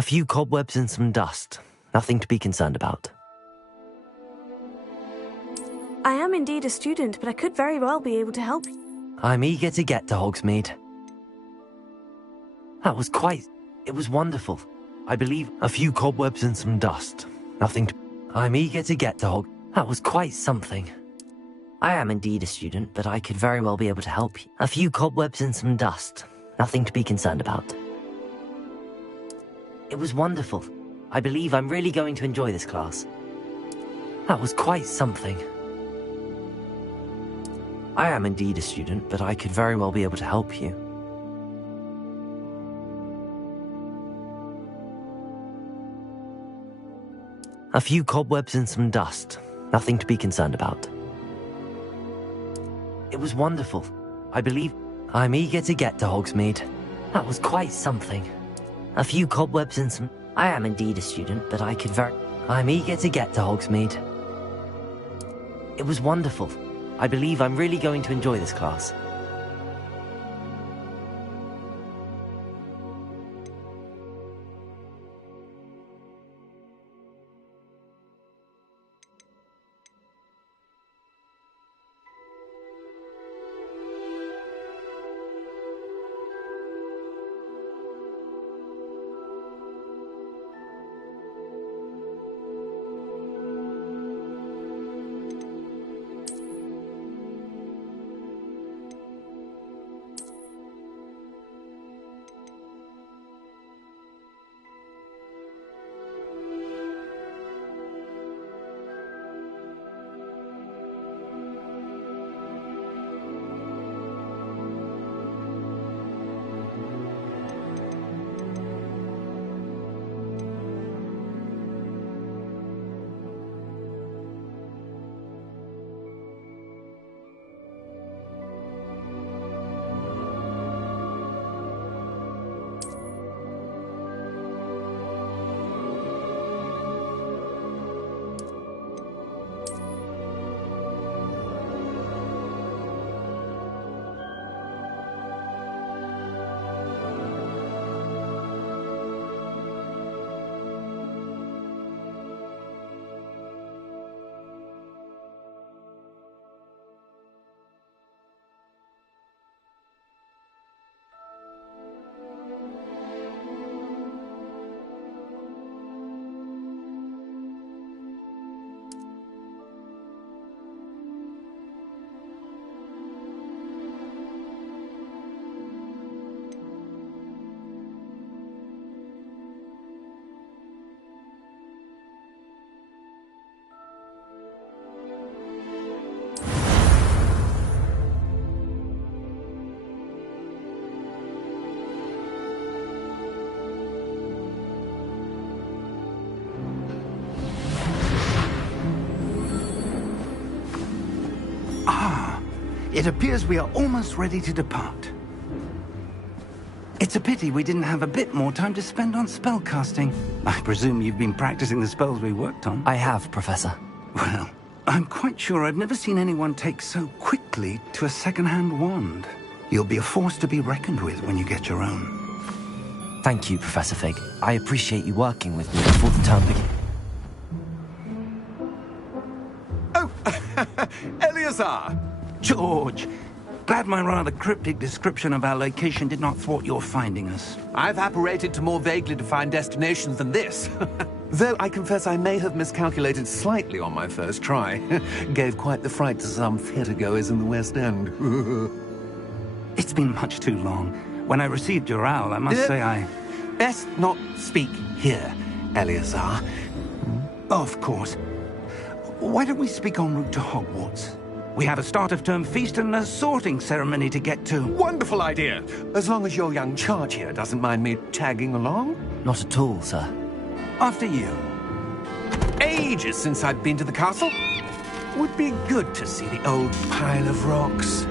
A few cobwebs and some dust. Nothing to be concerned about. I am indeed a student, but I could very well be able to help you. I'm eager to get to Hogsmeade. It was wonderful. I believe a few cobwebs and some dust. Nothing to... I'm eager to get to That was quite something. I am indeed a student, but I could very well be able to help you. A few cobwebs and some dust. Nothing to be concerned about. It was wonderful. I believe I'm really going to enjoy this class. That was quite something. I am indeed a student, but I could very well be able to help you. A few cobwebs and some dust. Nothing to be concerned about. It was wonderful. I believe I'm eager to get to Hogsmeade. That was quite something. A few cobwebs and some... I am indeed a student, but I could very... I'm eager to get to Hogsmeade. It was wonderful. I believe I'm really going to enjoy this class. It appears we are almost ready to depart. It's a pity we didn't have a bit more time to spend on spellcasting. I presume you've been practicing the spells we worked on. I have, Professor. Well, I'm quite sure I've never seen anyone take so quickly to a second-hand wand. You'll be a force to be reckoned with when you get your own. Thank you, Professor Fig. I appreciate you working with me before the term begins. Oh, Eleazar! George, glad my rather cryptic description of our location did not thwart your finding us. I've apparated to more vaguely defined destinations than this. Though I confess I may have miscalculated slightly on my first try. Gave quite the fright to some theatre-goers in the West End. It's been much too long. When I received your owl, I must say I... Best not speak here, Eleazar. Of course. Why don't we speak en route to Hogwarts? We have a start-of-term feast and a sorting ceremony to get to. Wonderful idea! As long as your young charge here doesn't mind me tagging along. Not at all, sir. After you. Ages since I've been to the castle. Would be good to see the old pile of rocks.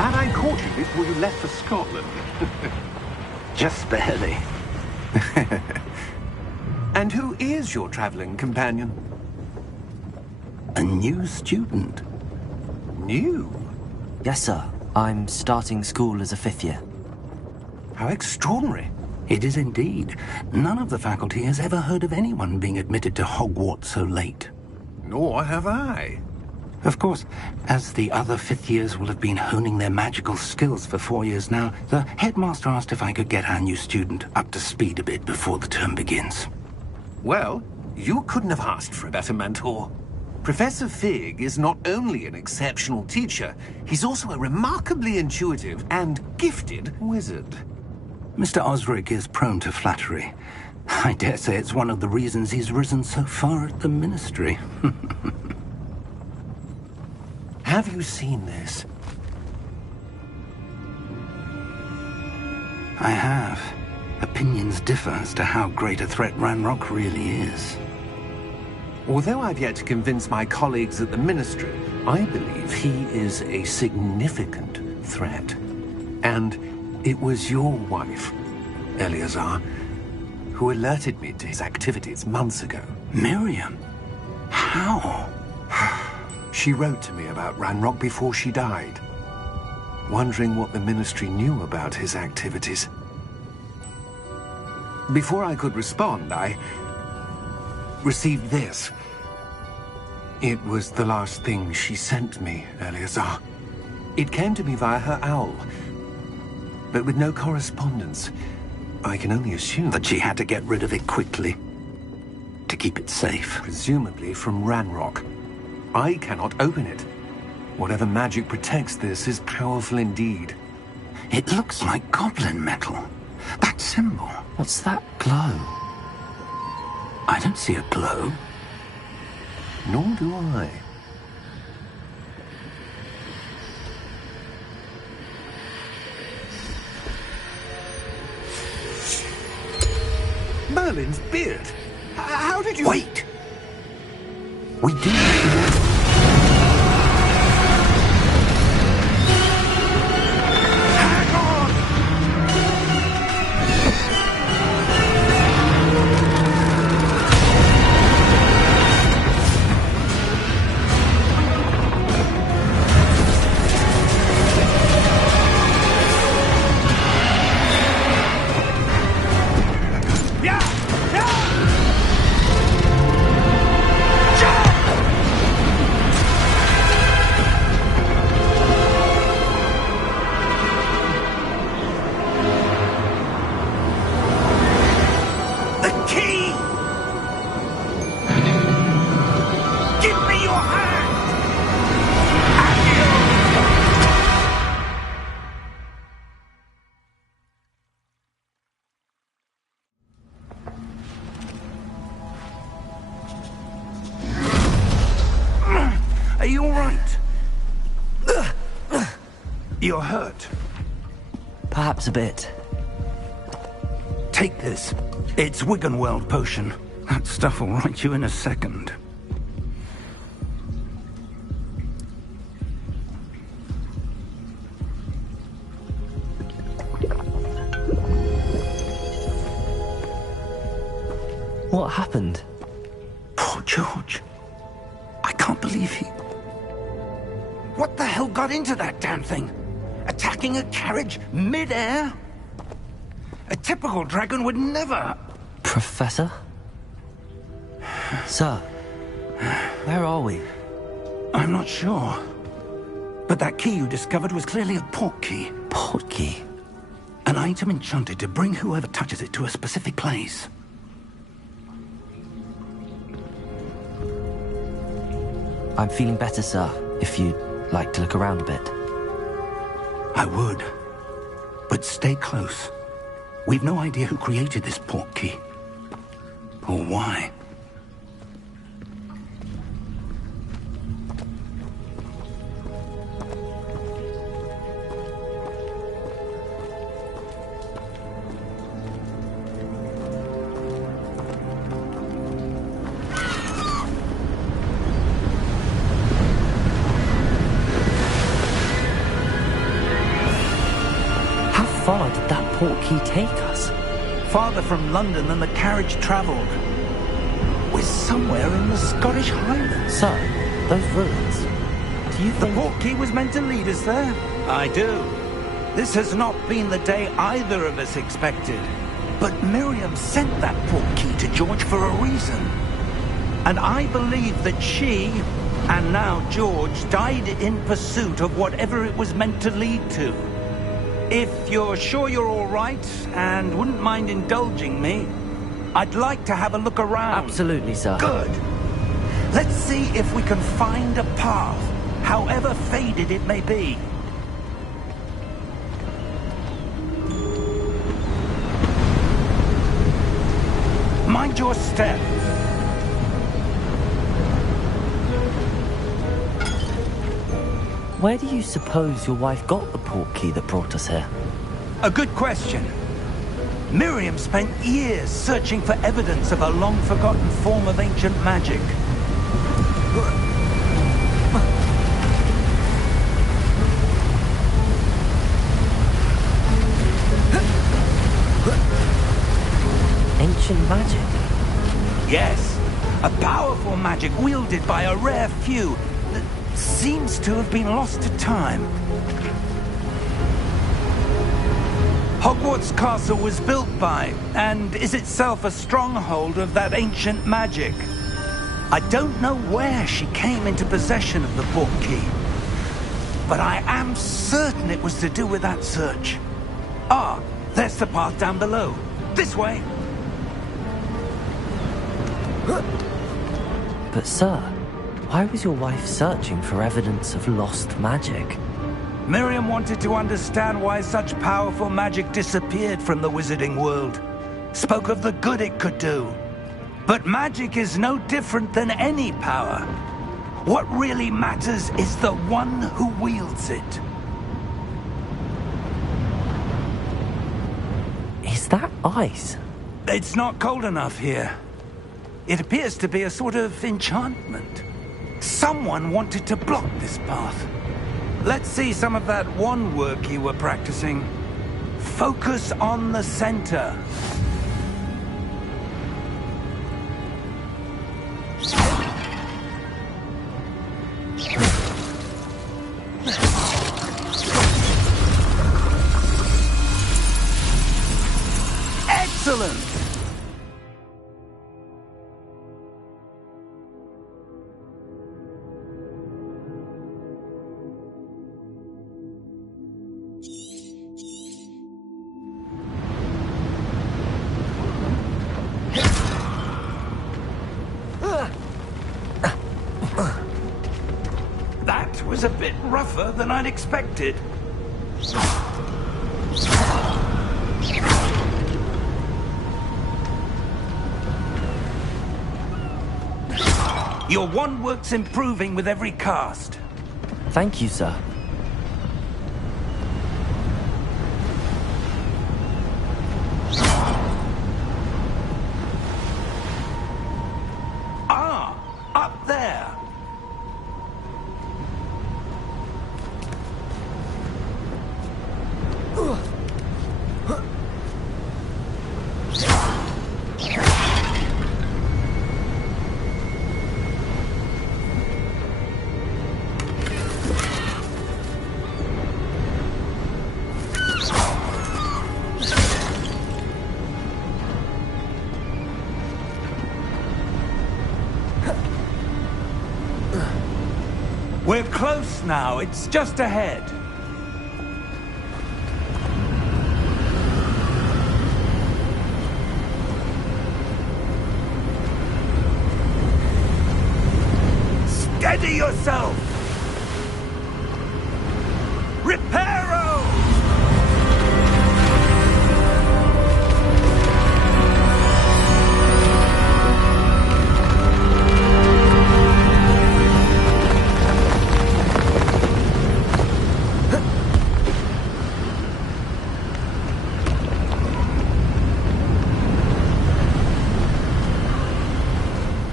Glad I caught you before you left for Scotland. Just barely. And who is your traveling companion? A new student. New? Yes, sir. I'm starting school as a 5th year. How extraordinary. It is indeed. None of the faculty has ever heard of anyone being admitted to Hogwarts so late. Nor have I. Of course, as the other 5th years will have been honing their magical skills for 4 years now, the headmaster asked if I could get our new student up to speed a bit before the term begins. Well, you couldn't have asked for a better mentor. Professor Fig is not only an exceptional teacher, he's also a remarkably intuitive and gifted wizard. Mr. Osric is prone to flattery. I dare say it's one of the reasons he's risen so far at the Ministry. Have you seen this? I have. Opinions differ as to how great a threat Ranrock really is. Although I've yet to convince my colleagues at the Ministry, I believe he is a significant threat. And it was your wife, Eleazar, who alerted me to his activities months ago. Miriam? How? She wrote to me about Ranrock before she died, wondering what the Ministry knew about his activities. Before I could respond, I received this. It was the last thing she sent me, Eleazar. It came to me via her owl, but with no correspondence. I can only assume That she had to get rid of it quickly, to keep it safe. presumably from Ranrock. I cannot open it. Whatever magic protects this is powerful indeed. It looks like goblin metal. That symbol. What's that glow? I don't see a glow. Nor do I. Merlin's beard. How did you... Wait! We do need to... Are you all right? You're hurt. Perhaps a bit. Take this. It's Wiggenweld potion. That stuff will right you in a second. What happened? Poor George. I can't believe he... What the hell got into that damn thing? Attacking a carriage mid-air? A typical dragon would never... Professor? Sir, where are we? I'm not sure. But that key you discovered was clearly a port key. Port key? An item enchanted to bring whoever touches it to a specific place. I'm feeling better, sir, if you'd like to look around a bit. I would. But stay close. We've no idea who created this port key. Or why. far did that portkey take us? Farther from London than the carriage travelled. We're somewhere in the Scottish Highlands. Sir, those ruins. Do you The think... portkey was meant to lead us there? I do. This has not been the day either of us expected. But Miriam sent that portkey to George for a reason. And I believe that she, and now George, died in pursuit of whatever it was meant to lead to. If you're sure you're all right, and wouldn't mind indulging me, I'd like to have a look around. Absolutely, sir. Good. Let's see if we can find a path, however faded it may be. Mind your step. Where do you suppose your wife got the portkey that brought us here? A good question. Miriam spent years searching for evidence of a long-forgotten form of ancient magic. Ancient magic? Yes, a powerful magic wielded by a rare few that seems to have been lost to time. Hogwarts Castle was built by, and is itself a stronghold of that ancient magic. I don't know where she came into possession of the portkey, but I am certain it was to do with that search. Ah, there's the path down below. This way. But sir, why was your wife searching for evidence of lost magic? Miriam wanted to understand why such powerful magic disappeared from the wizarding world. Spoke of the good it could do. But magic is no different than any power. What really matters is the one who wields it. Is that ice? It's not cold enough here. It appears to be a sort of enchantment. Someone wanted to block this path. Let's see some of that wand work you were practicing. Focus on the center. Excellent! That was a bit rougher than I'd expected. Your wand work's improving with every cast. Thank you, sir. Ah, up there. We're close now. It's just ahead. Steady yourself! Reparo!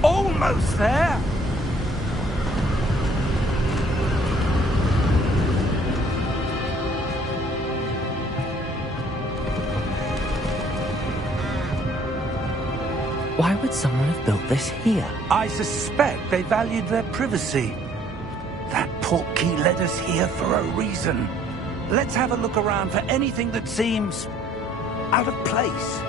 Almost there! Why would someone have built this here? I suspect they valued their privacy. That portkey led us here for a reason. Let's have a look around for anything that seems out of place.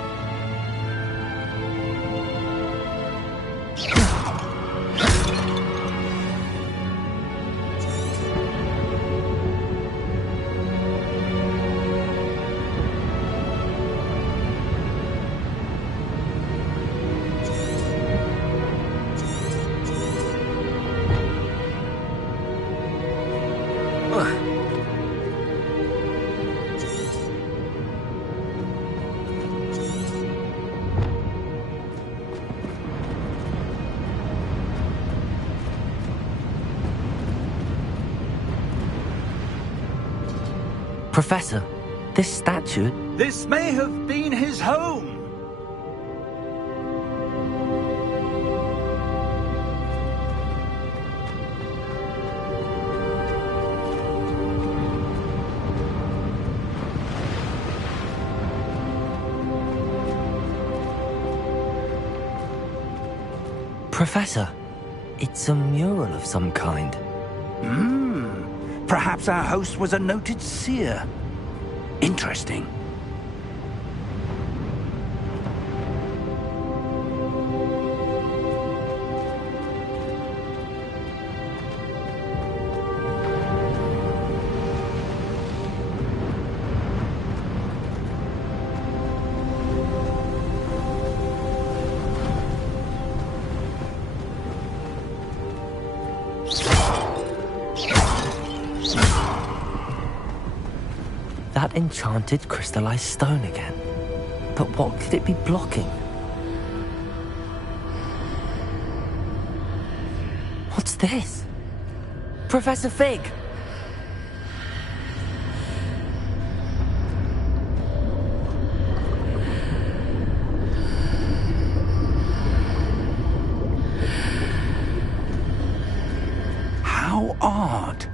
Professor, this statue... This may have been his home. Professor, it's a mural of some kind. Perhaps our host was a noted seer. Interesting. That enchanted crystallized stone again. But what could it be blocking? What's this? Professor Fig! How odd.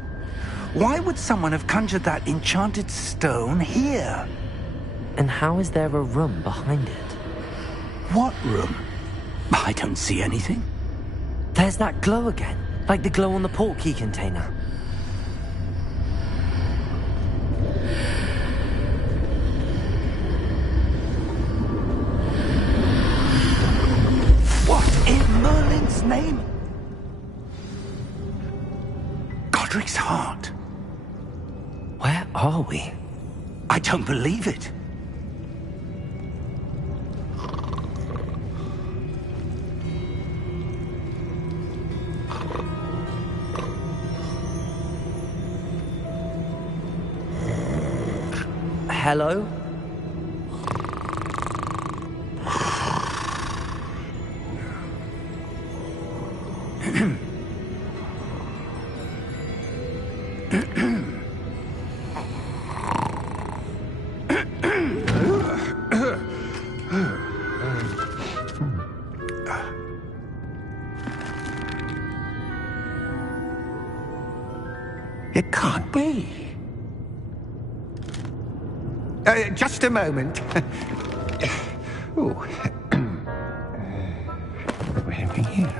Why would someone have conjured that enchanted stone here? And how is there a room behind it? What room? I don't see anything. There's that glow again, like the glow on the portkey container. What in Merlin's name? Godric's heart. Where are we? I don't believe it. Hello? It can't be. Just a moment. Oh. Where are we here?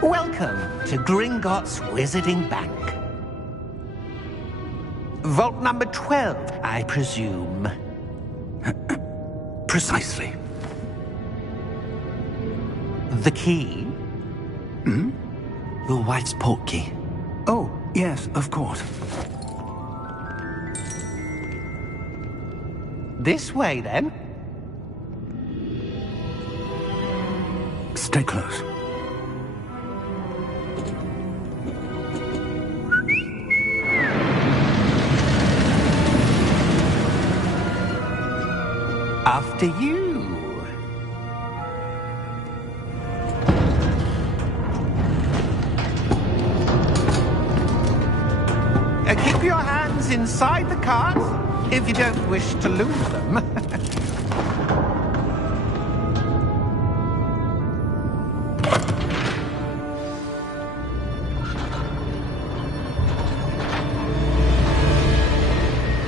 Welcome to Gringotts Wizarding Bank. Vault number 12, I presume. Precisely. The key? Your wife's portkey. Oh, yes, of course. This way, then. Stay close. After you. Keep your hands inside the cart if you don't wish to lose them.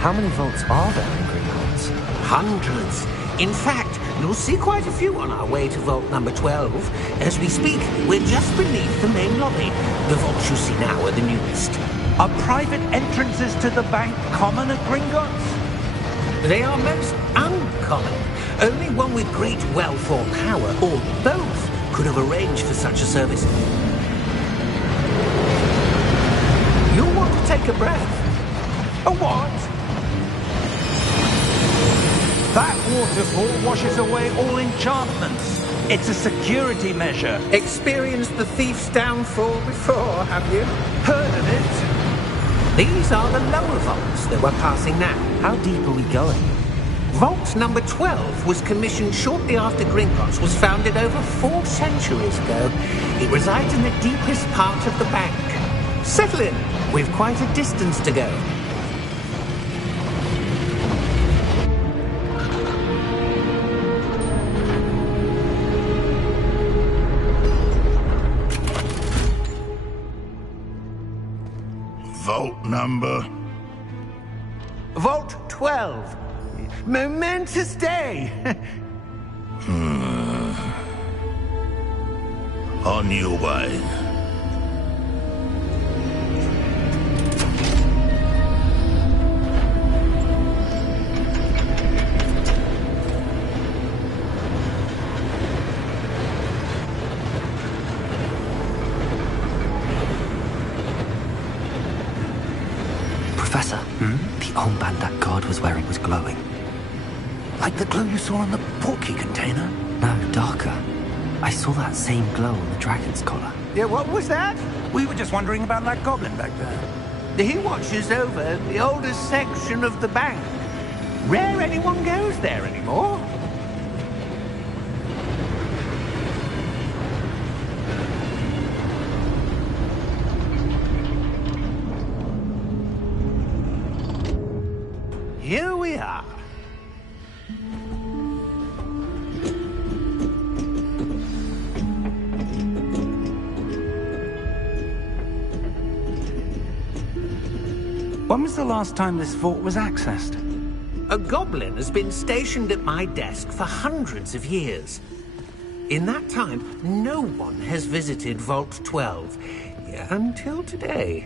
How many vaults are there in Gringotts? Hundreds. In fact, you'll see quite a few on our way to vault number 12. As we speak, we're just beneath the main lobby. The vaults you see now are the newest. Are private entrances to the bank common at Gringotts? They are most uncommon. Only one with great wealth or power, or both, could have arranged for such a service. You'll want to take a breath. A what? That waterfall washes away all enchantments. It's a security measure. Experienced the thief's downfall before, have you? Heard of it? These are the lower vaults that we're passing now. How deep are we going? Vault number 12 was commissioned shortly after Gringotts was founded over 4 centuries ago. It resides in the deepest part of the bank. Settle in. We've quite a distance to go. Vault number? Vault 12. Momentous day. On your way. Professor, the armband that guard was wearing was glowing. Like the glow you saw on the portkey container? No, darker. I saw that same glow on the dragon's collar. Yeah, what was that? We were just wondering about that goblin back there. He watches over the oldest section of the bank. Rare anyone goes there anymore. Here we are. When was the last time this vault was accessed? A goblin has been stationed at my desk for hundreds of years. In that time, no one has visited Vault 12. Until today.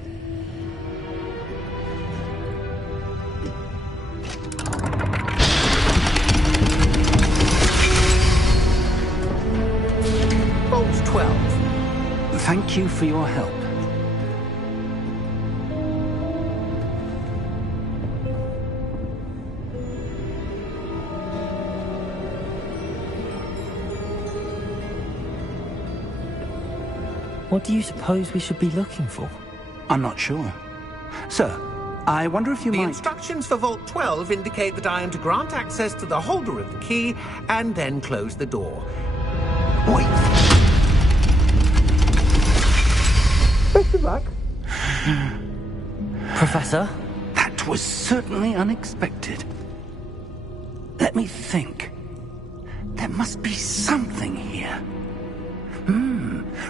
Vault 12. Thank you for your help. What do you suppose we should be looking for? I'm not sure. Sir, I wonder if you The might... instructions for Vault 12 indicate that I am to grant access to the holder of the key and then close the door. Wait! Best of luck. Professor? That was certainly unexpected. Let me think. There must be something here.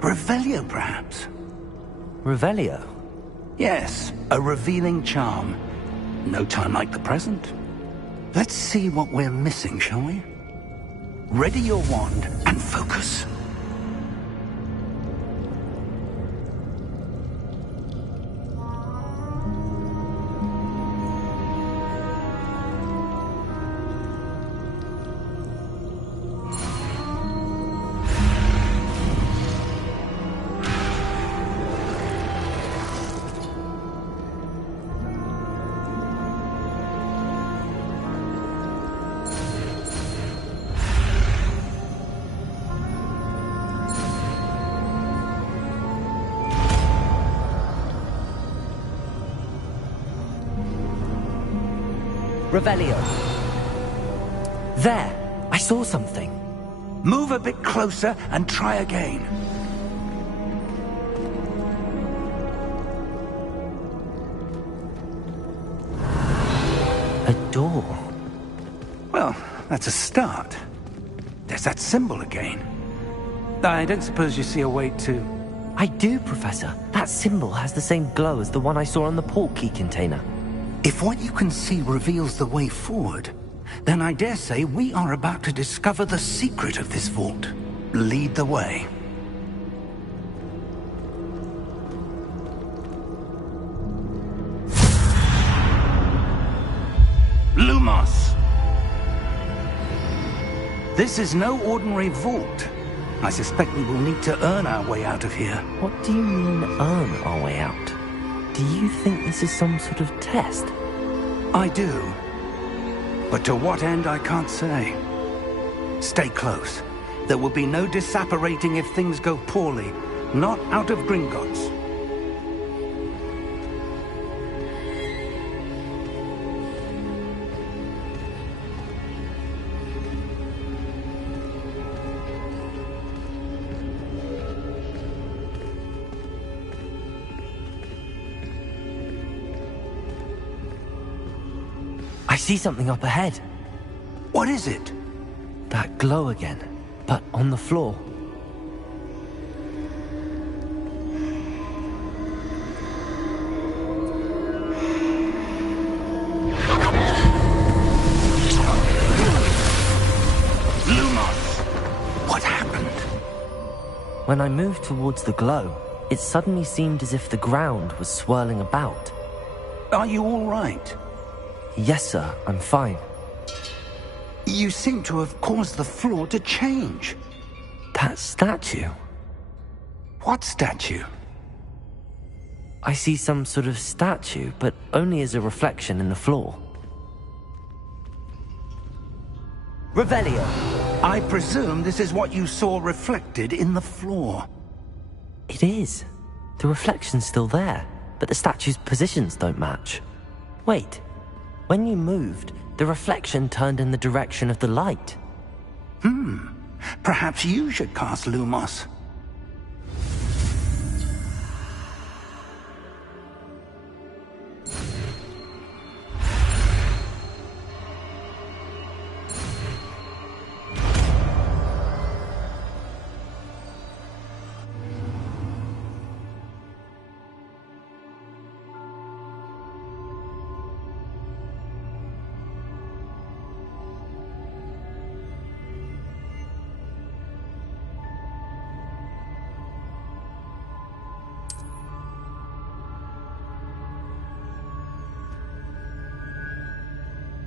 Revelio, perhaps? Revelio? Yes, a revealing charm. No time like the present. Let's see what we're missing, shall we? Ready your wand and focus. Revelio. There! I saw something. Move a bit closer and try again. A door. Well, that's a start. There's that symbol again. I don't suppose you see a way to... I do, Professor. That symbol has the same glow as the one I saw on the portkey container. If what you can see reveals the way forward, then I dare say we are about to discover the secret of this vault. Lead the way. Lumos! This is no ordinary vault. I suspect we will need to earn our way out of here. What do you mean, earn our way out? Do you think this is some sort of test? I do. But to what end, I can't say. Stay close. There will be no disapparating if things go poorly. Not out of Gringotts. I see something up ahead. What is it? That glow again, but on the floor. Lumos! What happened? When I moved towards the glow, it suddenly seemed as if the ground was swirling about. Are you all right? Yes, sir, I'm fine. You seem to have caused the floor to change. That statue? What statue? I see some sort of statue, but only as a reflection in the floor. Revelio! I presume this is what you saw reflected in the floor. It is. The reflection's still there, but the statue's positions don't match. Wait. When you moved, the reflection turned in the direction of the light. Perhaps you should cast Lumos.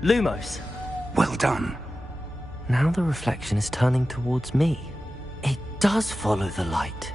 Lumos! Well done. Now the reflection is turning towards me. It does follow the light.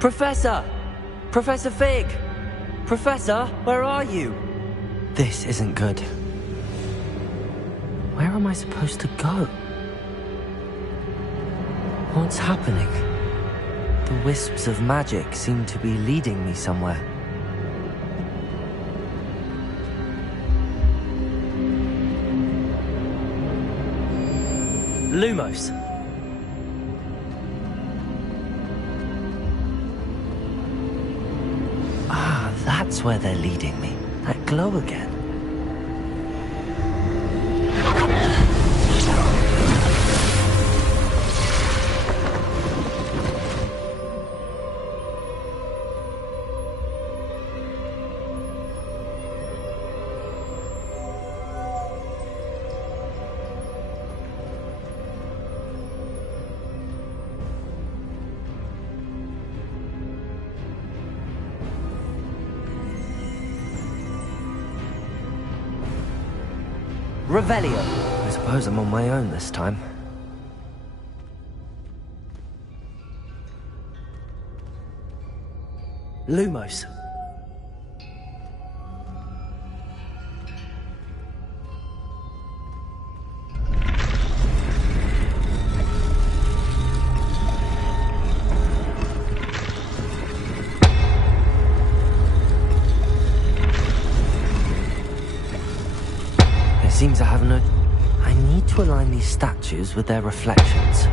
Professor! Professor Fig! Professor, where are you? This isn't good. Where am I supposed to go? What's happening? The wisps of magic seem to be leading me somewhere. Lumos. Ah, that's where they're leading me. That glow again. Revelio. I suppose I'm on my own this time. Lumos. Seems I have no... I need to align these statues with their reflections.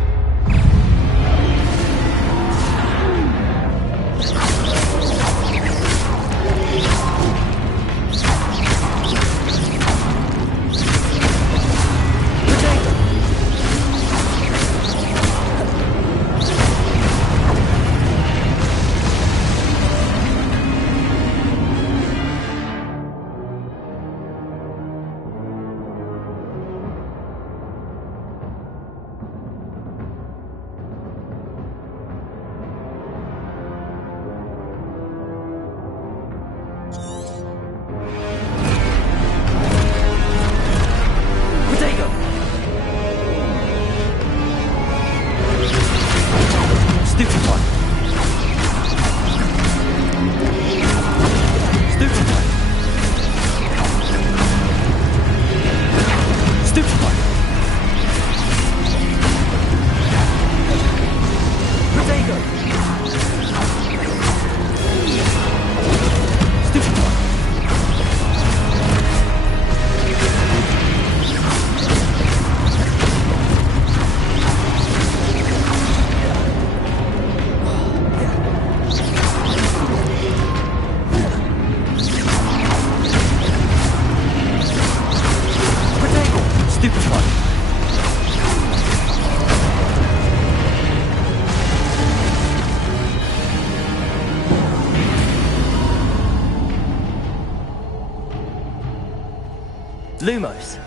Lumos.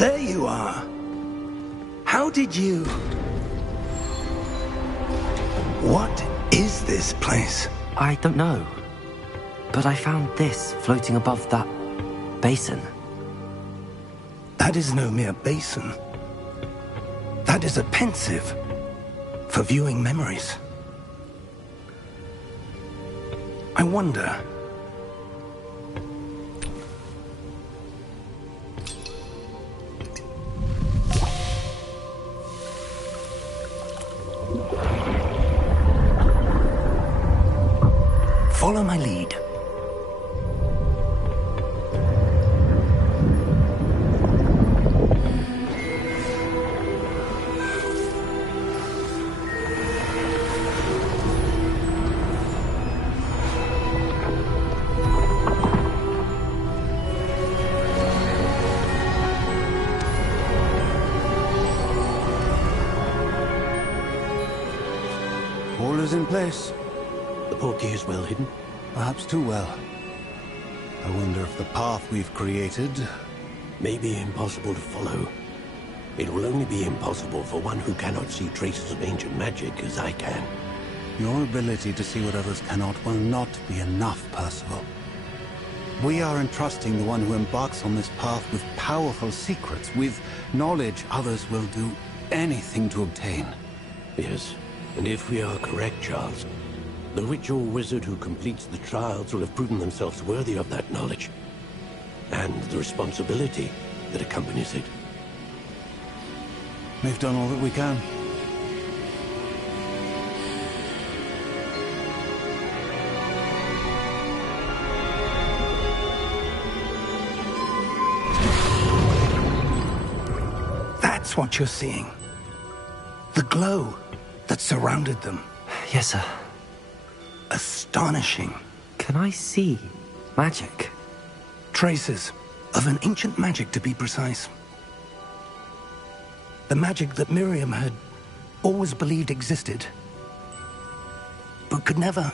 There you are. How did you... What is this place? I don't know. But I found this floating above that basin. That is no mere basin. That is a pensive for viewing memories. I wonder... Follow my lead. All is in place. The portkey is well hidden. Perhaps too well. I wonder if the path we've created... May be impossible to follow. It will only be impossible for one who cannot see traces of ancient magic as I can. Your ability to see what others cannot will not be enough, Percival. We are entrusting the one who embarks on this path with powerful secrets, with knowledge others will do anything to obtain. Yes, and if we are correct, Charles, the witch or wizard who completes the trials will have proven themselves worthy of that knowledge, and the responsibility that accompanies it. We've done all that we can. That's what you're seeing. The glow that surrounded them. Yes, sir. Astonishing. Can I see magic? Traces of an ancient magic, to be precise. The magic that Miriam had always believed existed, but could never.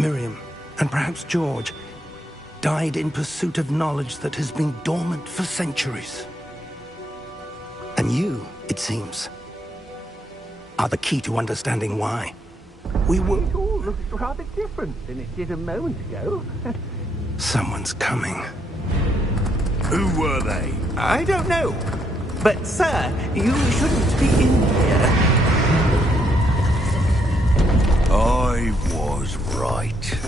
Miriam, and perhaps George, died in pursuit of knowledge that has been dormant for centuries. And you, it seems, are the key to understanding why. We will... It all looks rather different than it did a moment ago. Someone's coming. Who were they? I don't know. But, sir, you shouldn't be in here. I was right.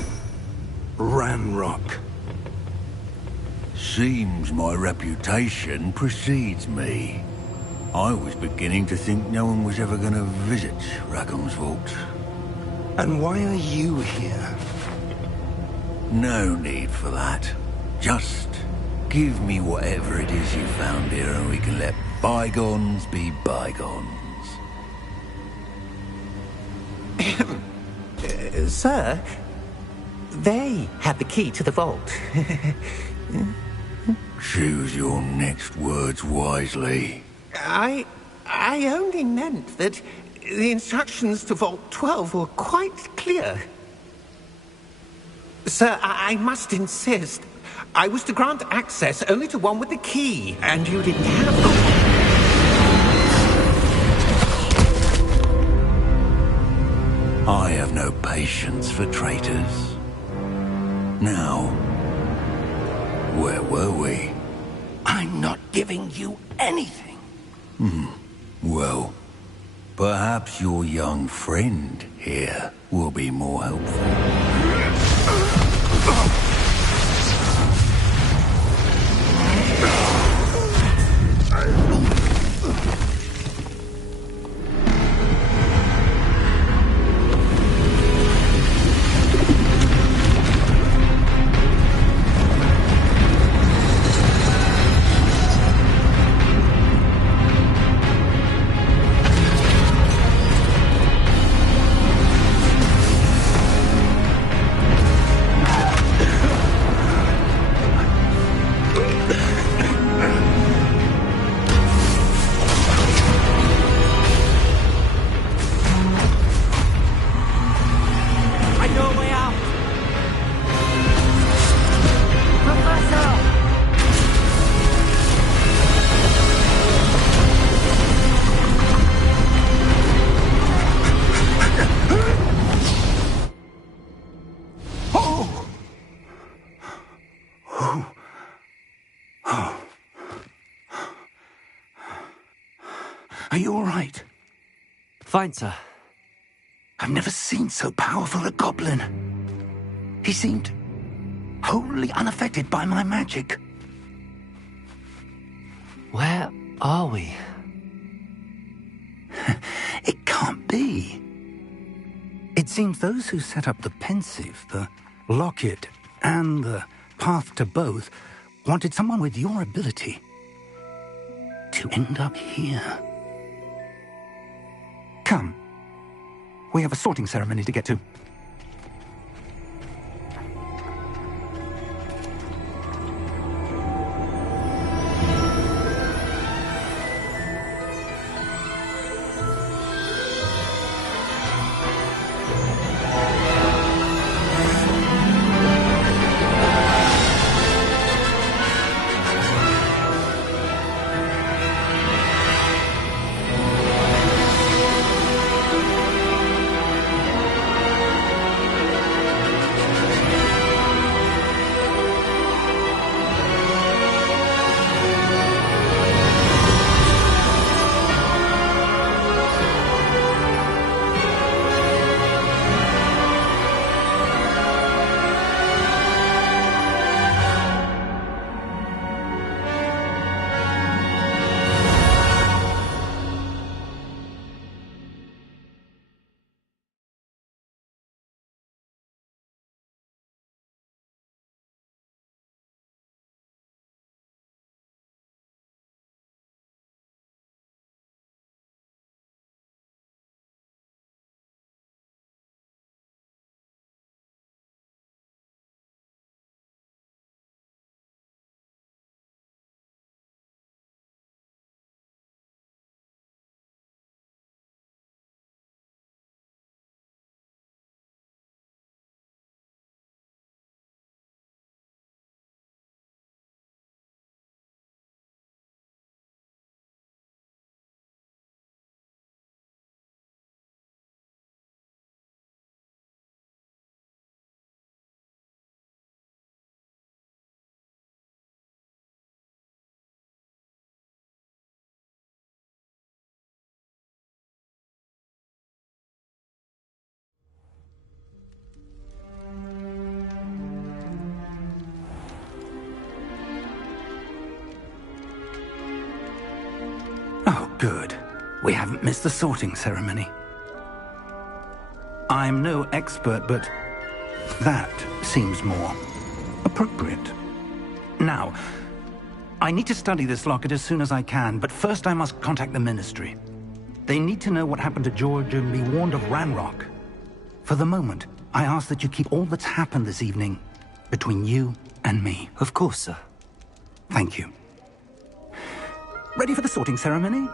Ranrock. Seems my reputation precedes me. I was beginning to think no one was ever going to visit Rackham's vault. And why are you here? No need for that. Just give me whatever it is you found here and we can let bygones be bygones. Sir, they had the key to the vault. Choose your next words wisely. I only meant that the instructions to Vault 12 were quite clear. Sir, I must insist. I was to grant access only to one with the key, and you didn't have the I have no patience for traitors. Now, where were we? I'm not giving you anything. Well, perhaps your young friend here will be more helpful. Are you all right? Fine, sir. I've never seen so powerful a goblin. He seemed wholly unaffected by my magic. Where are we? It can't be. It seems those who set up the pensive, the locket, and the path to both wanted someone with your ability to end up here. Come. We have a sorting ceremony to get to. Oh, good. We haven't missed the sorting ceremony. I'm no expert, but that seems more appropriate. Now, I need to study this locket as soon as I can, but first I must contact the Ministry. They need to know what happened to George and be warned of Ranrock. For the moment, I ask that you keep all that's happened this evening between you and me. Of course, sir. Thank you. Ready for the sorting ceremony?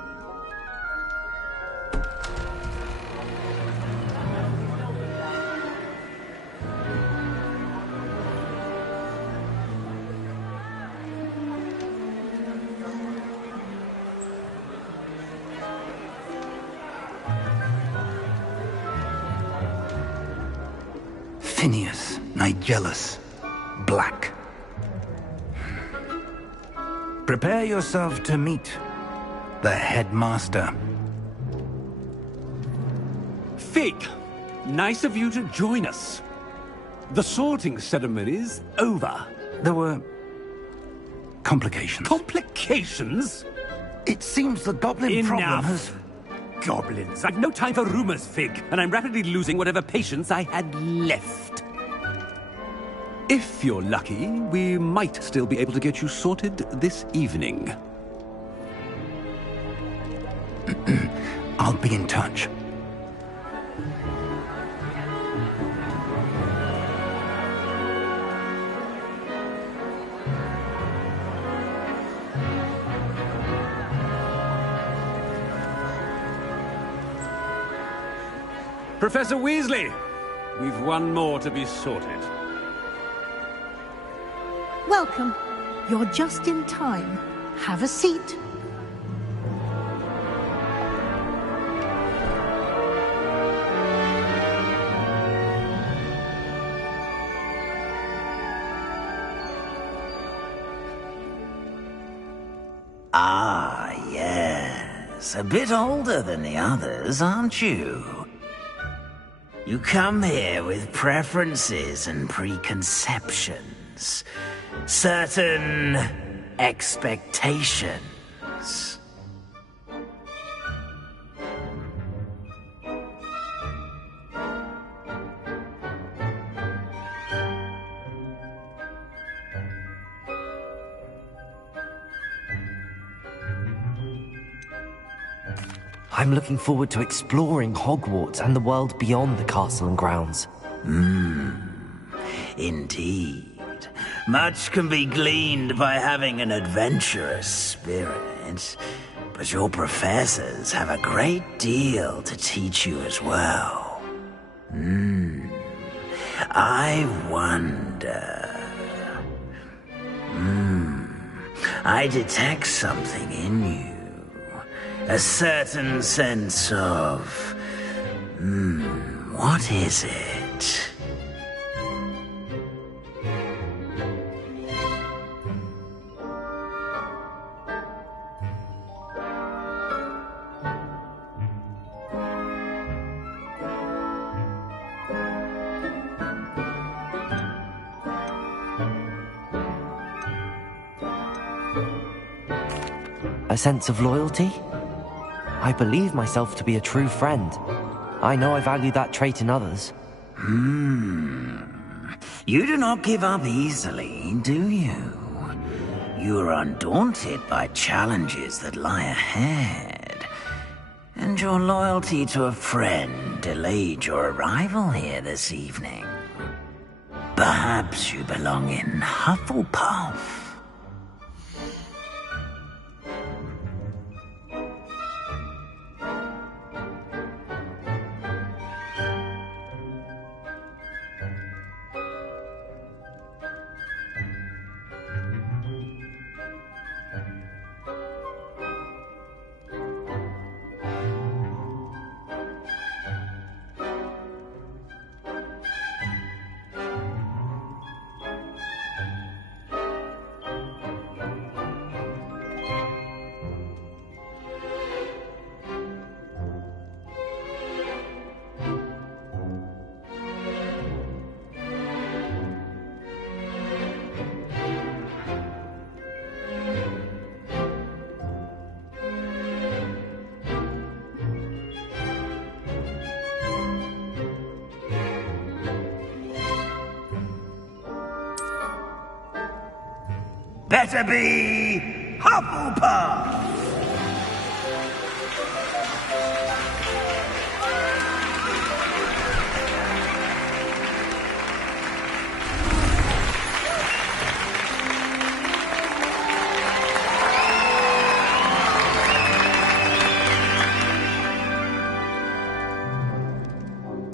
Phineas, Nigellus, Black. Prepare yourself to meet the headmaster. Fig, nice of you to join us. The sorting ceremony's over. There were complications. Complications? It seems the goblin problem has... Goblins. I've no time for rumors, Fig, and I'm rapidly losing whatever patience I had left. If you're lucky, we might still be able to get you sorted this evening. I'll be in touch. Professor Weasley, we've one more to be sorted. Welcome. You're just in time. Have a seat. Ah, yes. A bit older than the others, aren't you? You come here with preferences and preconceptions. Certain expectations. I'm looking forward to exploring Hogwarts and the world beyond the castle and grounds. Indeed. Much can be gleaned by having an adventurous spirit, but your professors have a great deal to teach you as well. I wonder... I detect something in you. A certain sense of... what is it? A sense of loyalty? I believe myself to be a true friend. I know I value that trait in others. You do not give up easily, do you? You are undaunted by challenges that lie ahead. And your loyalty to a friend delayed your arrival here this evening. Perhaps you belong in Hufflepuff. Better be Hufflepuff!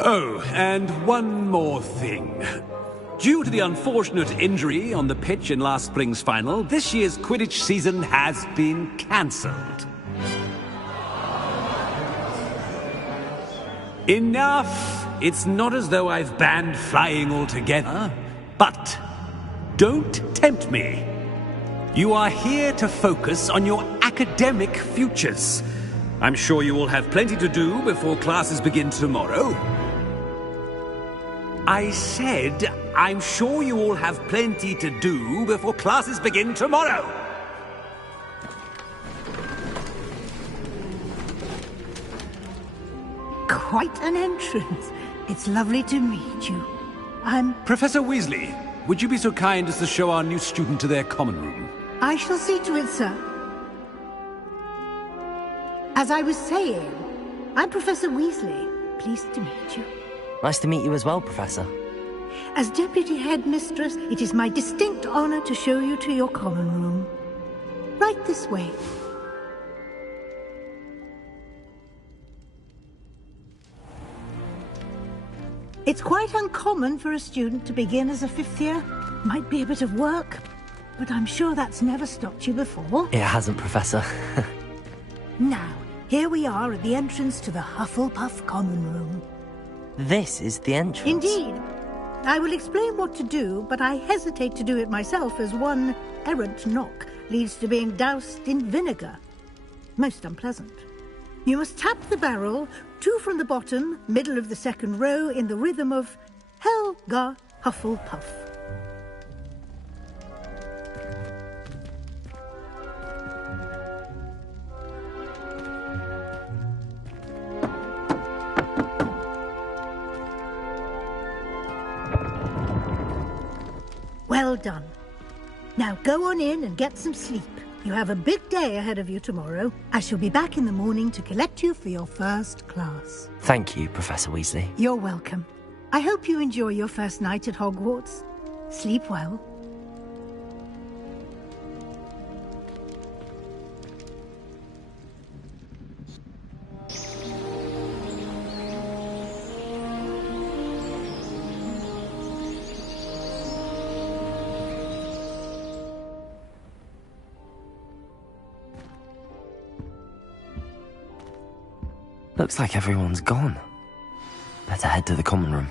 Oh, and one more thing. Due to the unfortunate injury on the pitch in last spring's final, this year's Quidditch season has been cancelled. Enough! It's not as though I've banned flying altogether, but don't tempt me. You are here to focus on your academic futures. I'm sure you will have plenty to do before classes begin tomorrow. I said, I'm sure you all have plenty to do before classes begin tomorrow. Quite an entrance. It's lovely to meet you. I'm... Professor Weasley, would you be so kind as to show our new student to their common room? I shall see to it, sir. As I was saying, I'm Professor Weasley. Pleased to meet you. Nice to meet you as well, Professor. As Deputy Headmistress, it is my distinct honor to show you to your common room. Right this way. It's quite uncommon for a student to begin as a fifth year. Might be a bit of work, but I'm sure that's never stopped you before. It hasn't, Professor. Now, here we are at the entrance to the Hufflepuff common room. This is the entrance? Indeed. I will explain what to do, but I hesitate to do it myself as one errant knock leads to being doused in vinegar. Most unpleasant. You must tap the barrel, 2 from the bottom, middle of the second row, in the rhythm of Helga Hufflepuff. Well done. Now go on in and get some sleep. You have a big day ahead of you tomorrow. I shall be back in the morning to collect you for your first class. Thank you, Professor Weasley. You're welcome. I hope you enjoy your first night at Hogwarts. Sleep well. Looks like everyone's gone. Better head to the common room.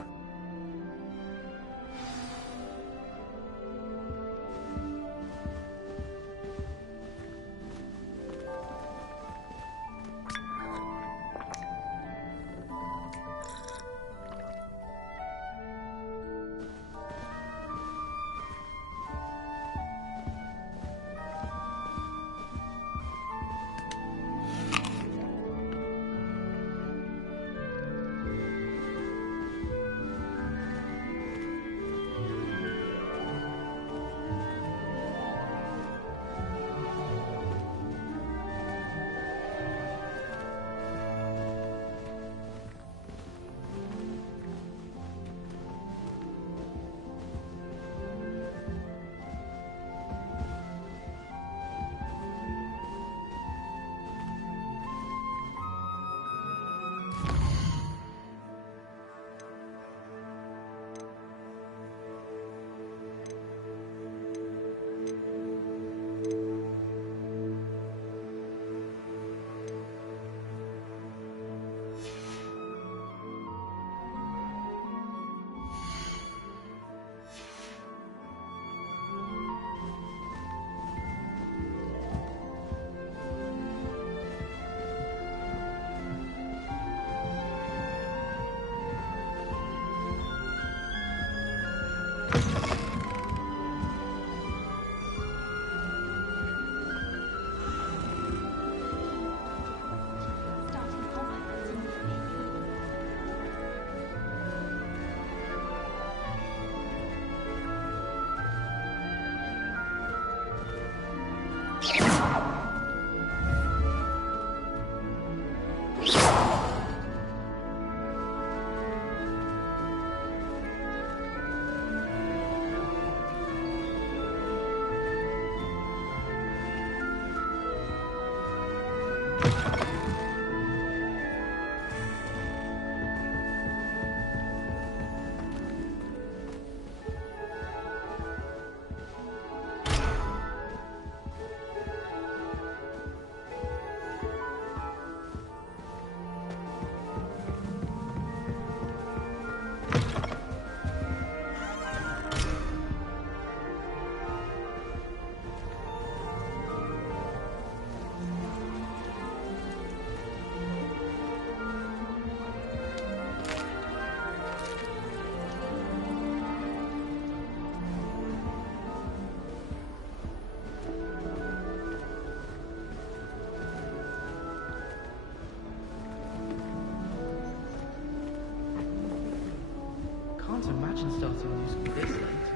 Can't imagine starting a new school this late.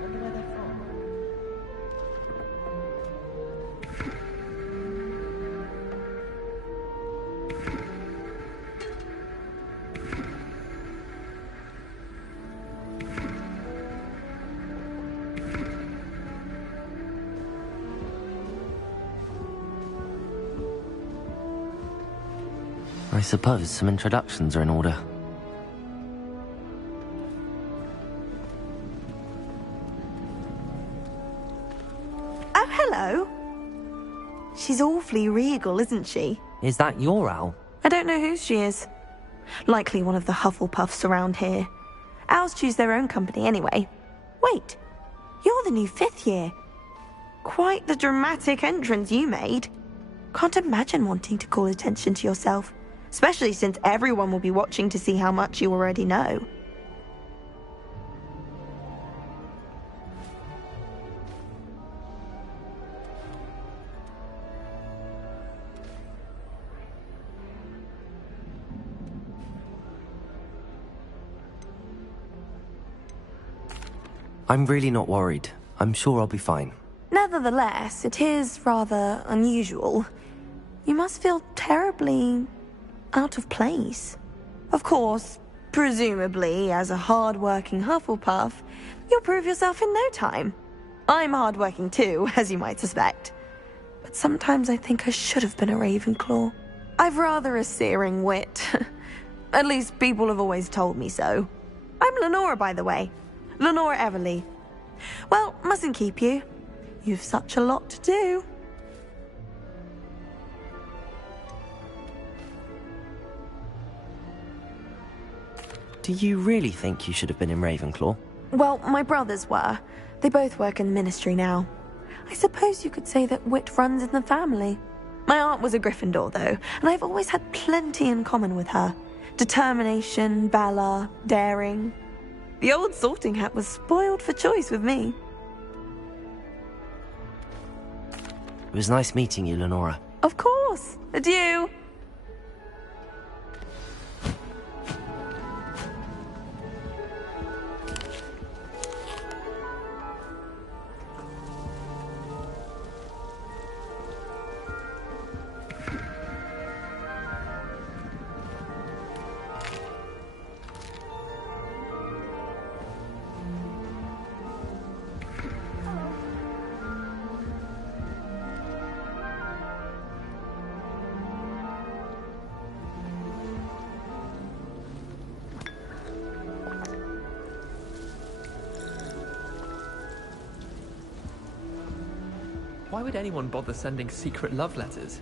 Wonder where they're from. I suppose some introductions are in order. Oh, hello. She's awfully regal, isn't she? Is that your owl? I don't know who she is. Likely one of the Hufflepuffs around here. Owls choose their own company anyway. Wait, you're the new 5th year. Quite the dramatic entrance you made. Can't imagine wanting to call attention to yourself, especially since everyone will be watching to see how much you already know. I'm really not worried. I'm sure I'll be fine. Now Nevertheless, it is rather unusual. You must feel terribly out of place. Of course, presumably, as a hard-working Hufflepuff, you'll prove yourself in no time. I'm hard-working too, as you might suspect. But sometimes I think I should have been a Ravenclaw. I've rather a searing wit. At least people have always told me so. I'm Lenora, by the way. Lenora Everly. Well, mustn't keep you. You've such a lot to do. Do you really think you should have been in Ravenclaw? Well, my brothers were. They both work in the Ministry now. I suppose you could say that wit runs in the family. My aunt was a Gryffindor, though, and I've always had plenty in common with her. Determination, valor, daring. The old sorting hat was spoiled for choice with me. It was nice meeting you, Lenora. Of course. Adieu. Why would anyone bother sending secret love letters?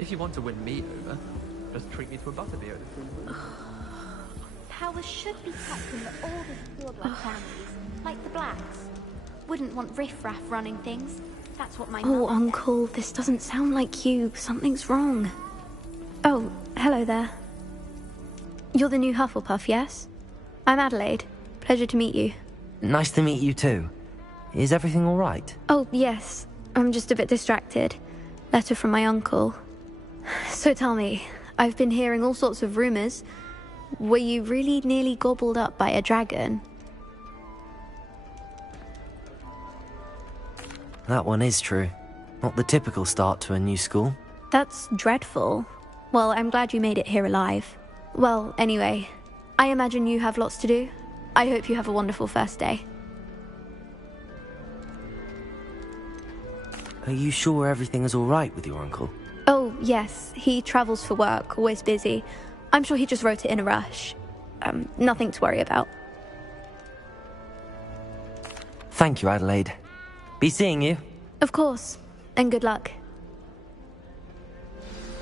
If you want to win me over, just treat me to a butterbeer. Powers should be kept in the oldest pure blood families, like the Blacks. Wouldn't want riffraff running things. That's what my Oh, mum Uncle, this doesn't sound like you. Something's wrong. Oh, hello there. You're the new Hufflepuff, yes? I'm Adelaide. Pleasure to meet you. Nice to meet you too. Is everything all right? Oh, yes. I'm just a bit distracted. Letter from my uncle. So tell me, I've been hearing all sorts of rumors. Were you really nearly gobbled up by a dragon? That one is true. Not the typical start to a new school. That's dreadful. Well, I'm glad you made it here alive. Well, anyway, I imagine you have lots to do. I hope you have a wonderful first day. Are you sure everything is all right with your uncle? Oh, yes. He travels for work, always busy. I'm sure he just wrote it in a rush. Nothing to worry about. Thank you, Adelaide. Be seeing you. Of course. And good luck.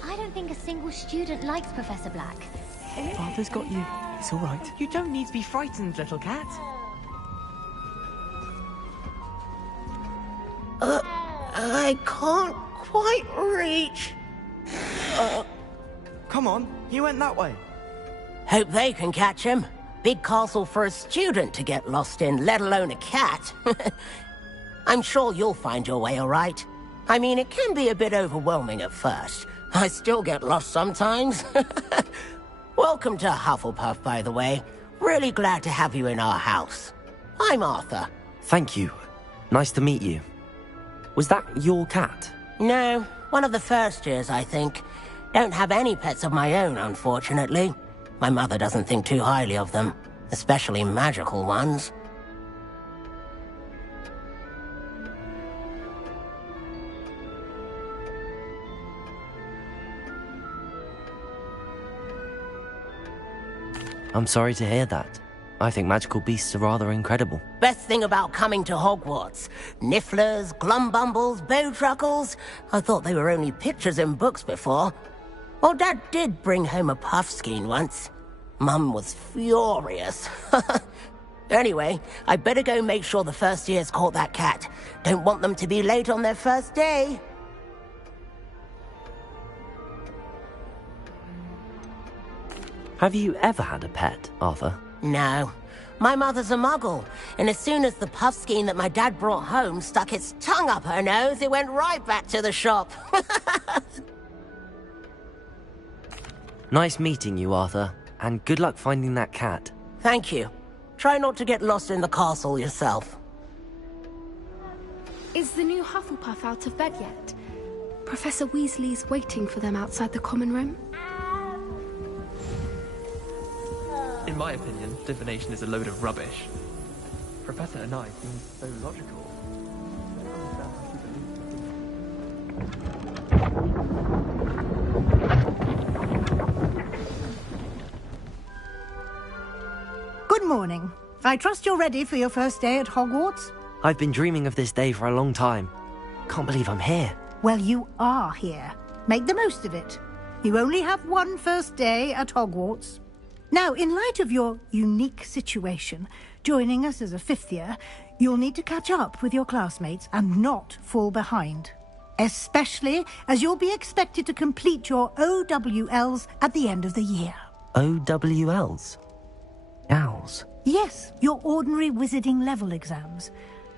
I don't think a single student likes Professor Black. Father's got you. It's all right. You don't need to be frightened, little cat. I can't quite reach. Come on, you went that way. Hope they can catch him. Big castle for a student to get lost in, let alone a cat. I'm sure you'll find your way all right. I mean, it can be a bit overwhelming at first. I still get lost sometimes. Welcome to Hufflepuff, by the way. Really glad to have you in our house. I'm Arthur. Thank you. Nice to meet you. Was that your cat? No, one of the first years, I think. Don't have any pets of my own, unfortunately. My mother doesn't think too highly of them, especially magical ones. I'm sorry to hear that. I think magical beasts are rather incredible. Best thing about coming to Hogwarts. Nifflers, Glumbumbles, Bowtruckles. I thought they were only pictures in books before. Well, Dad did bring home a Puffskein once. Mum was furious. Anyway, I better go make sure the first years caught that cat. Don't want them to be late on their first day. Have you ever had a pet, Arthur? No. My mother's a muggle, and as soon as the Puffskein that my dad brought home stuck its tongue up her nose, it went right back to the shop. Nice meeting you, Arthur, and good luck finding that cat. Thank you. Try not to get lost in the castle yourself. Is the new Hufflepuff out of bed yet? Professor Weasley's waiting for them outside the common room. In my opinion, divination is a load of rubbish. Professor and I seem so logical. Good morning. I trust you're ready for your first day at Hogwarts? I've been dreaming of this day for a long time. Can't believe I'm here. Well, you are here. Make the most of it. You only have one first day at Hogwarts. Now, in light of your unique situation, joining us as a fifth year, you'll need to catch up with your classmates and not fall behind. Especially as you'll be expected to complete your OWLs at the end of the year. OWLs? Owls? Yes, your ordinary wizarding level exams.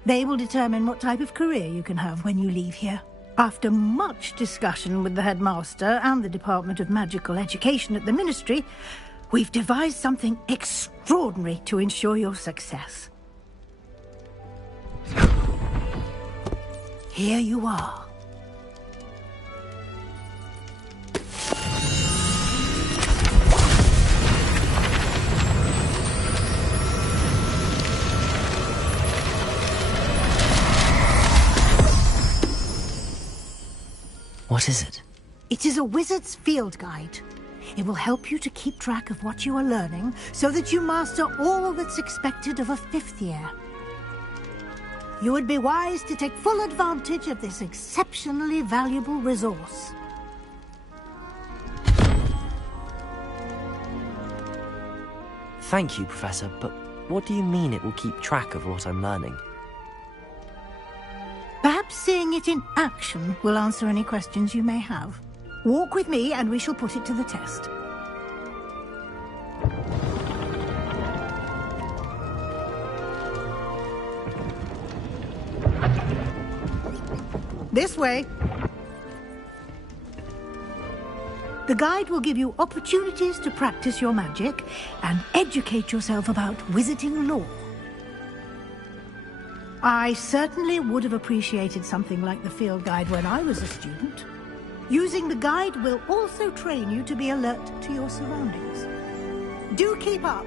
They will determine what type of career you can have when you leave here. After much discussion with the headmaster and the Department of Magical Education at the Ministry, we've devised something extraordinary to ensure your success. Here you are. What is it? It is a wizard's field guide. It will help you to keep track of what you are learning so that you master all that's expected of a fifth year. You would be wise to take full advantage of this exceptionally valuable resource. Thank you, Professor, but what do you mean it will keep track of what I'm learning? Perhaps seeing it in action will answer any questions you may have. Walk with me and we shall put it to the test. This way. The guide will give you opportunities to practice your magic and educate yourself about wizarding lore. I certainly would have appreciated something like the field guide when I was a student. Using the guide will also train you to be alert to your surroundings. Do keep up.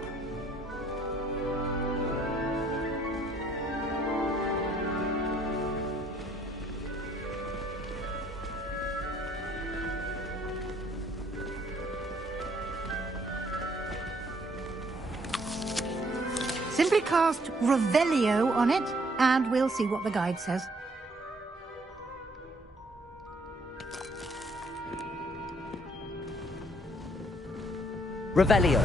Simply cast Revelio on it, and we'll see what the guide says. Revelio.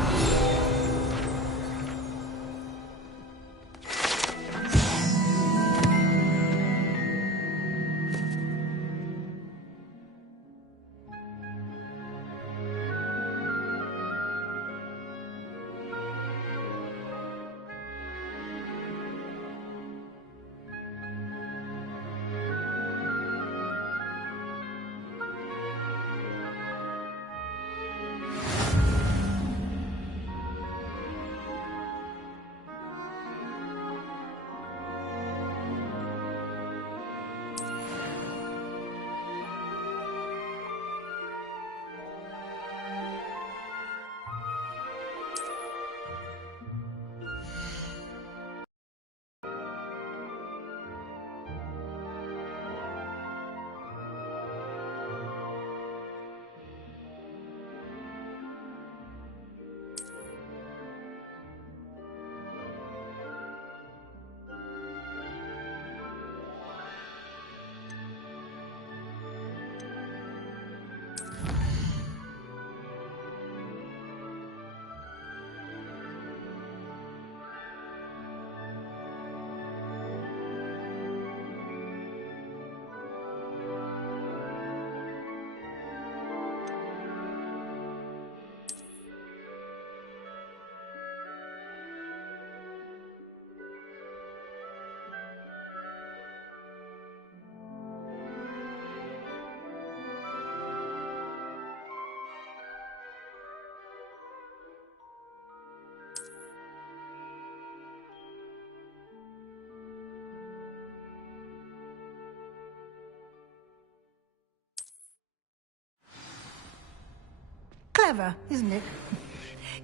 Clever, isn't it?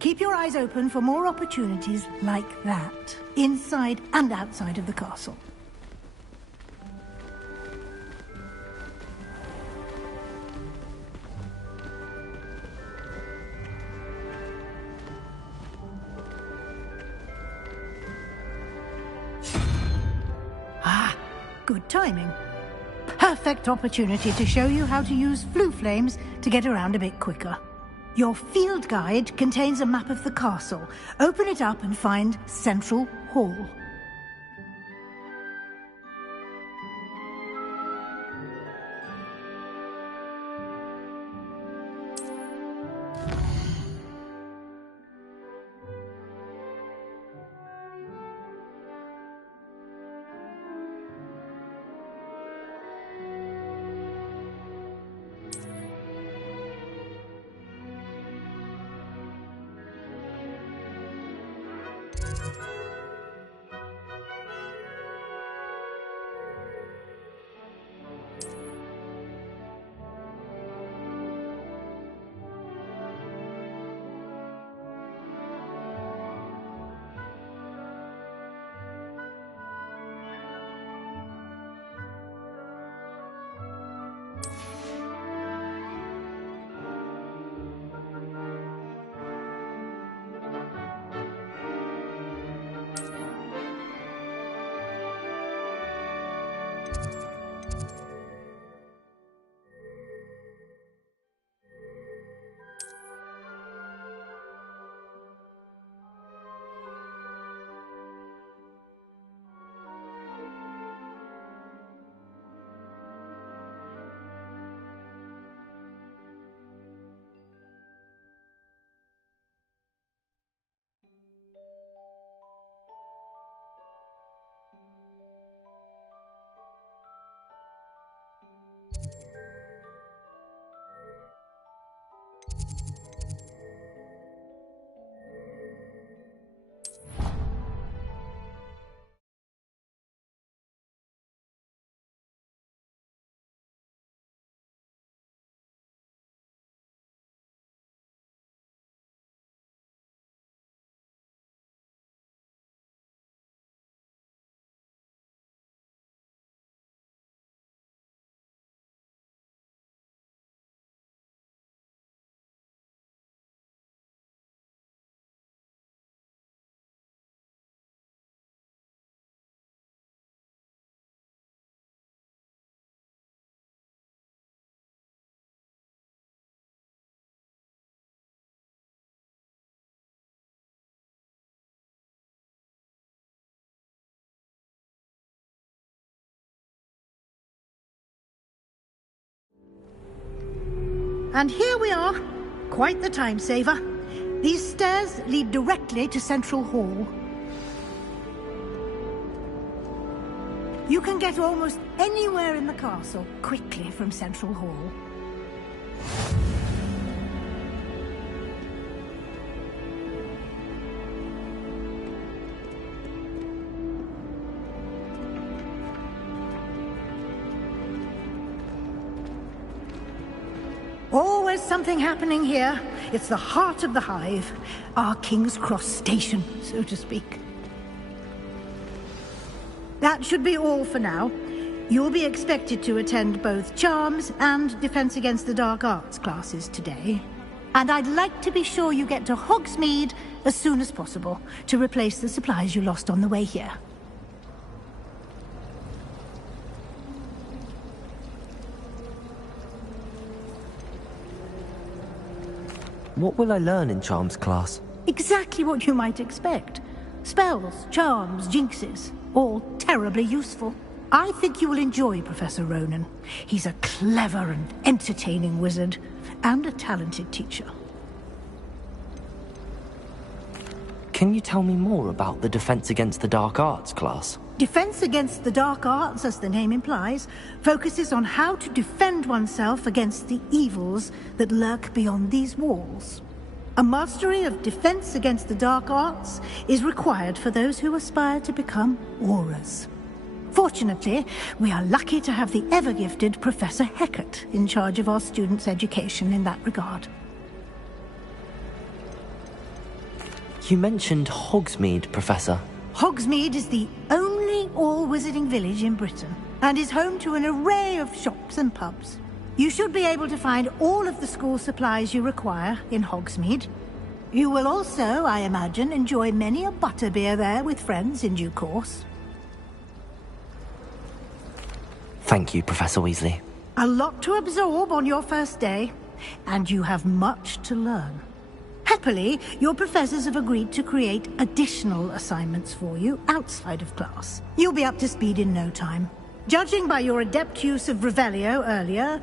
Keep your eyes open for more opportunities like that, inside and outside of the castle. Ah, good timing. Perfect opportunity to show you how to use flue flames to get around a bit quicker. Your field guide contains a map of the castle. Open it up and find Central Hall. And here we are. Quite the time saver. These stairs lead directly to Central Hall. You can get almost anywhere in the castle quickly from Central Hall. Always something happening here. It's the heart of the hive. Our King's Cross station, so to speak. That should be all for now. You'll be expected to attend both Charms and Defense Against the Dark Arts classes today. And I'd like to be sure you get to Hogsmeade as soon as possible to replace the supplies you lost on the way here. What will I learn in Charms class? Exactly what you might expect. Spells, charms, jinxes, all terribly useful. I think you will enjoy Professor Ronan. He's a clever and entertaining wizard, and a talented teacher. Can you tell me more about the Defense Against the Dark Arts class? Defense Against the Dark Arts, as the name implies, focuses on how to defend oneself against the evils that lurk beyond these walls. A mastery of Defense Against the Dark Arts is required for those who aspire to become Aurors. Fortunately, we are lucky to have the ever-gifted Professor Hecat in charge of our students' education in that regard. You mentioned Hogsmeade, Professor. Hogsmeade is the only all-wizarding village in Britain, and is home to an array of shops and pubs. You should be able to find all of the school supplies you require in Hogsmeade. You will also, I imagine, enjoy many a butterbeer there with friends in due course. Thank you, Professor Weasley. A lot to absorb on your first day, and you have much to learn. Happily, your professors have agreed to create additional assignments for you outside of class. You'll be up to speed in no time. Judging by your adept use of Revelio earlier,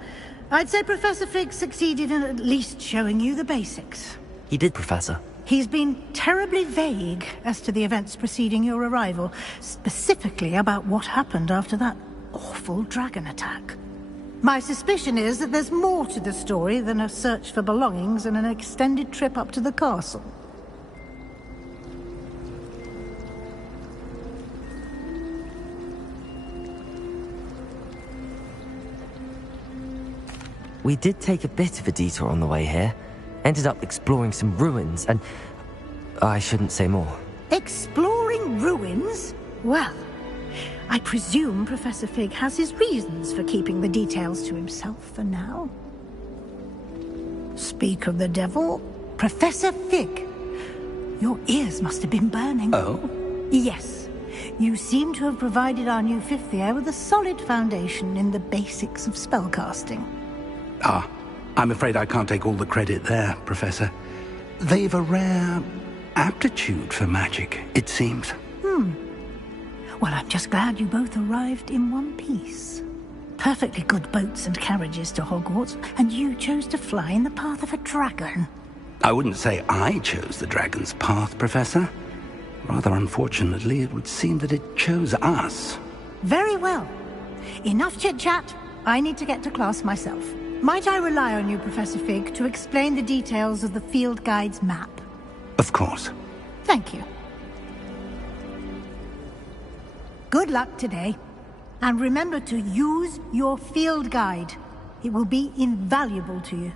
I'd say Professor Fig succeeded in at least showing you the basics. He did, Professor. He's been terribly vague as to the events preceding your arrival, specifically about what happened after that awful dragon attack. My suspicion is that there's more to the story than a search for belongings and an extended trip up to the castle. We did take a bit of a detour on the way here. Ended up exploring some ruins and... I shouldn't say more. Exploring ruins? Well, I presume Professor Fig has his reasons for keeping the details to himself for now. Speak of the devil, Professor Fig. Your ears must have been burning. Oh? Yes. You seem to have provided our new fifth year with a solid foundation in the basics of spellcasting. Ah, I'm afraid I can't take all the credit there, Professor. They've a rare aptitude for magic, it seems. Well, I'm just glad you both arrived in one piece. Perfectly good boats and carriages to Hogwarts, and you chose to fly in the path of a dragon. I wouldn't say I chose the dragon's path, Professor. Rather unfortunately, it would seem that it chose us. Very well. Enough chit-chat. I need to get to class myself. Might I rely on you, Professor Fig, to explain the details of the field guide's map? Of course. Thank you. Good luck today. And remember to use your field guide. It will be invaluable to you.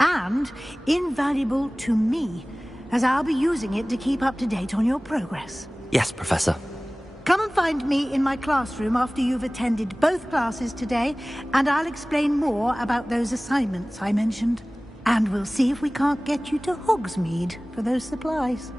And invaluable to me, as I'll be using it to keep up to date on your progress. Yes, Professor. Come and find me in my classroom after you've attended both classes today, and I'll explain more about those assignments I mentioned. And we'll see if we can't get you to Hogsmeade for those supplies.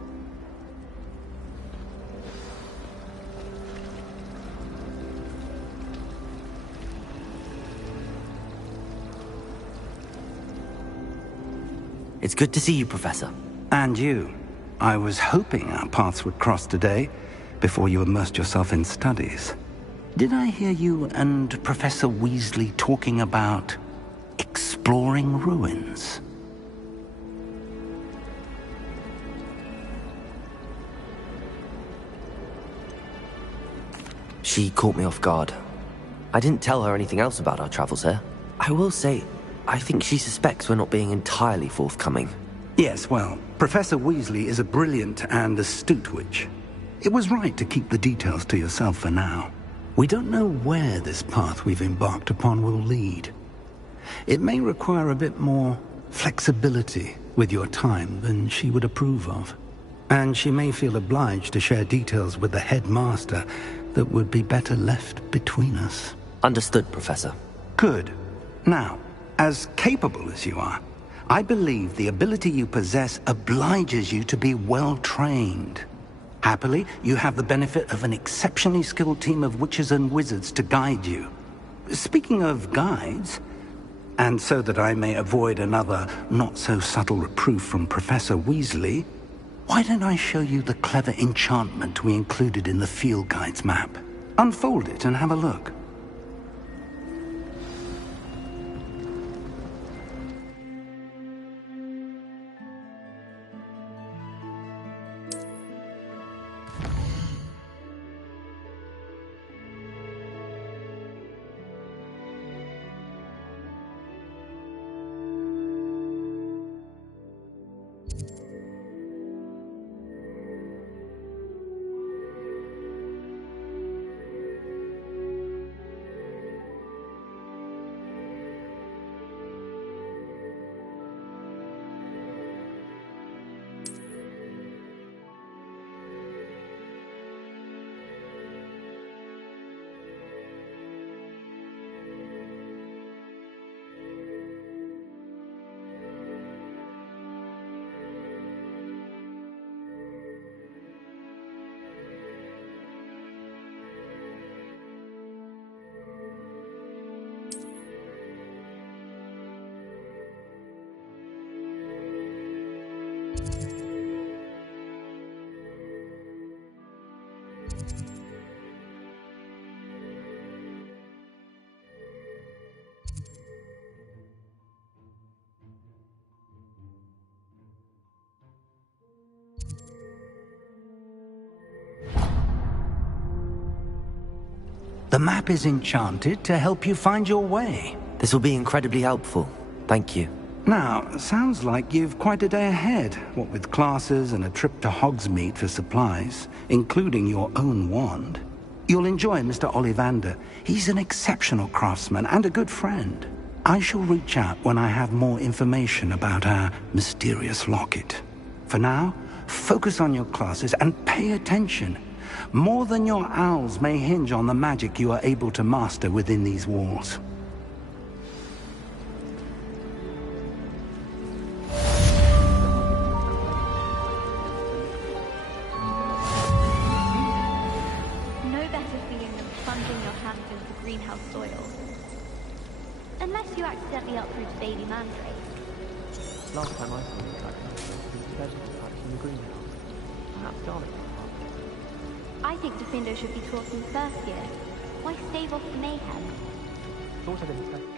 It's good to see you, Professor. And you. I was hoping our paths would cross today, before you immersed yourself in studies. Did I hear you and Professor Weasley talking about exploring ruins? She caught me off guard. I didn't tell her anything else about our travels here. I will say, I think she suspects we're not being entirely forthcoming. Yes, well, Professor Weasley is a brilliant and astute witch. It was right to keep the details to yourself for now. We don't know where this path we've embarked upon will lead. It may require a bit more flexibility with your time than she would approve of. And she may feel obliged to share details with the headmaster that would be better left between us. Understood, Professor. Good. Now, as capable as you are, I believe the ability you possess obliges you to be well-trained. Happily, you have the benefit of an exceptionally skilled team of witches and wizards to guide you. Speaking of guides, and so that I may avoid another not-so-subtle reproof from Professor Weasley, why don't I show you the clever enchantment we included in the field guide's map? Unfold it and have a look. The map is enchanted to help you find your way. This will be incredibly helpful. Thank you. Now, sounds like you've quite a day ahead, what with classes and a trip to Hogsmeade for supplies, including your own wand. You'll enjoy Mr. Ollivander. He's an exceptional craftsman and a good friend. I shall reach out when I have more information about our mysterious locket. For now, focus on your classes and pay attention. More than your owls may hinge on the magic you are able to master within these walls. No better feeling than plunging your hands into greenhouse soil. Unless you accidentally uprooted baby mandrakes. Last time I saw the tractor, it was vegetable patch in the greenhouse. Perhaps garlic. I think Defendo should be taught in first year. Why stave off the mayhem? Thought I'd inspect